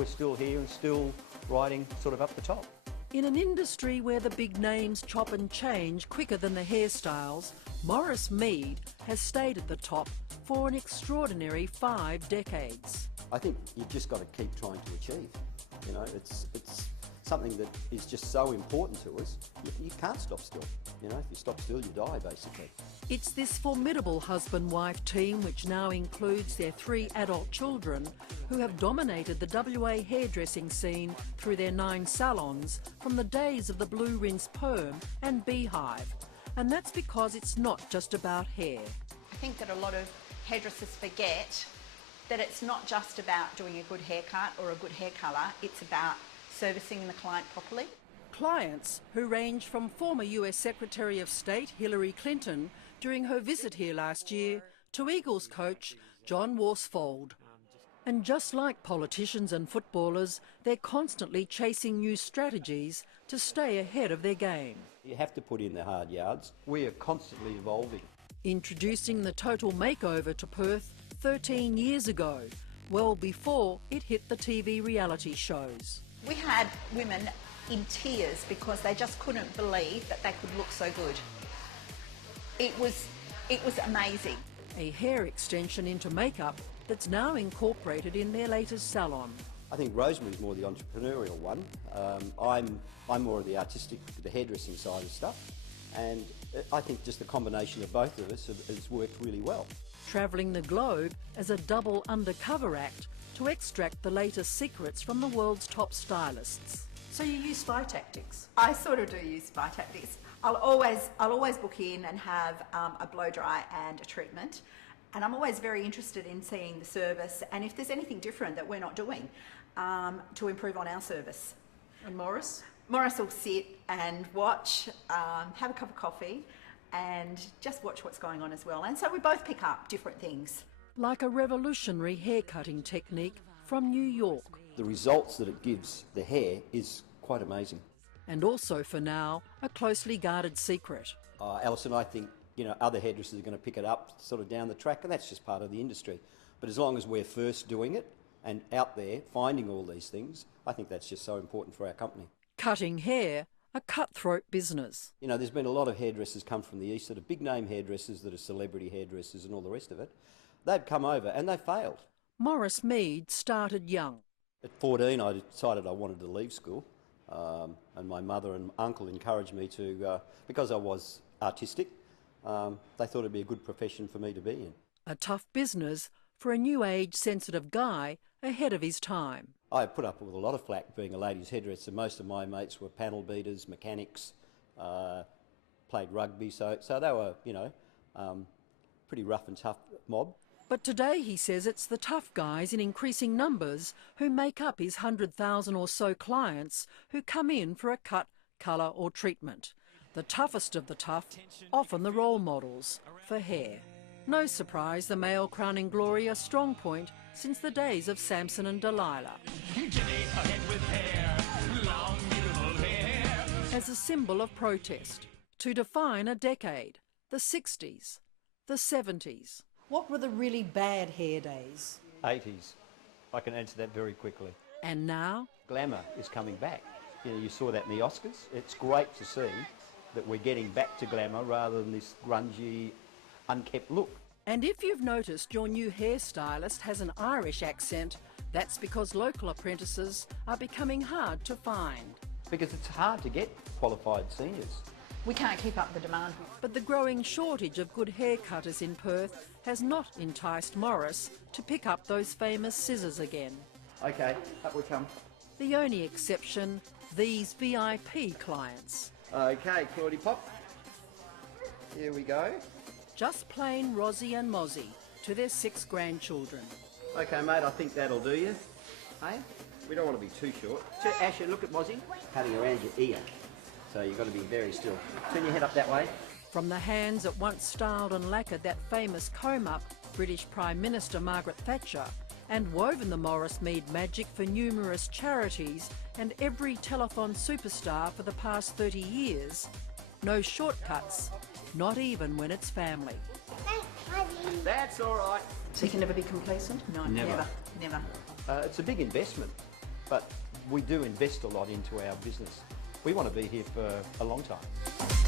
we're still here and still riding sort of up the top. In an industry where the big names chop and change quicker than the hairstyles, Maurice Meade has stayed at the top for an extraordinary 5 decades. I think you've just got to keep trying to achieve. You know, it's something that is just so important to us. You can't stop still. You know, if you stop still, you die, basically. It's this formidable husband-wife team, which now includes their 3 adult children, who have dominated the WA hairdressing scene through their 9 salons from the days of the Blue Rinse Perm and Beehive. And that's because it's not just about hair. I think that a lot of hairdressers forget that it's not just about doing a good haircut or a good hair colour, it's about servicing the client properly. Clients who range from former US Secretary of State Hillary Clinton during her visit here last year to Eagles coach John Worsfold. And just like politicians and footballers, they're constantly chasing new strategies to stay ahead of their game. You have to put in the hard yards. We are constantly evolving. Introducing the total makeover to Perth 13 years ago, well before it hit the TV reality shows. We had women in tears because they just couldn't believe that they could look so good. It was amazing. A hair extension into makeup that's now incorporated in their latest salon. I think Rosemary's more the entrepreneurial one. I'm more of the artistic, the hairdressing side of stuff. And I think just the combination of both of us has worked really well. Travelling the globe as a double undercover act to extract the latest secrets from the world's top stylists. So you use spy tactics? I sort of do use spy tactics. I'll always book in and have a blow dry and a treatment. And I'm always very interested in seeing the service and if there's anything different that we're not doing to improve on our service. And Maurice? Maurice will sit and watch, have a cup of coffee and just watch what's going on as well. And so we both pick up different things. Like a revolutionary haircutting technique from New York. The results that it gives the hair is quite amazing. And also, for now, a closely guarded secret. Alison, I think, you know, other hairdressers are going to pick it up sort of down the track, and that's just part of the industry. But as long as we're first doing it and out there finding all these things, I think that's just so important for our company. Cutting hair, a cutthroat business. You know, there's been a lot of hairdressers come from the east that are big name hairdressers, that are celebrity hairdressers and all the rest of it. They've come over and they failed. Maurice Meade started young. At 14 I decided I wanted to leave school, and my mother and uncle encouraged me to, because I was artistic, they thought it'd be a good profession for me to be in. A tough business for a new age sensitive guy ahead of his time. I put up with a lot of flack being a ladies hairdresser. Most of my mates were panel beaters, mechanics, played rugby, so they were, you know, pretty rough and tough mob. But today he says it's the tough guys in increasing numbers who make up his 100,000 or so clients who come in for a cut, colour or treatment. The toughest of the tough, often the role models for hair. No surprise the male crowning glory a strong point since the days of Samson and Delilah. As a symbol of protest, to define a decade, the 60s, the 70s. What were the really bad hair days? 80s. I can answer that very quickly. And now? Glamour is coming back. You know, you saw that in the Oscars. It's great to see that we're getting back to glamour rather than this grungy, unkept look. And if you've noticed your new hairstylist has an Irish accent, that's because local apprentices are becoming hard to find. Because it's hard to get qualified seniors. We can't keep up the demand. But the growing shortage of good haircutters in Perth has not enticed Maurice to pick up those famous scissors again. Okay, up we come. The only exception, these VIP clients. Okay, Claudie Pop. Here we go. Just plain Rosie and Mozzie to their 6 grandchildren. Okay, mate, I think that'll do you. Hey? We don't want to be too short. So, Asher, look at Mozzie. Cutting around your ear, so you've got to be very still. Turn your head up that way. From the hands that once styled and lacquered that famous comb-up British Prime Minister Margaret Thatcher and woven the Maurice Meade magic for numerous charities and every telethon superstar for the past 30 years, no shortcuts, not even when it's family. That's all right. So you can never be complacent? No, Never. never. It's a big investment. but we do invest a lot into our business. We want to be here for a long time.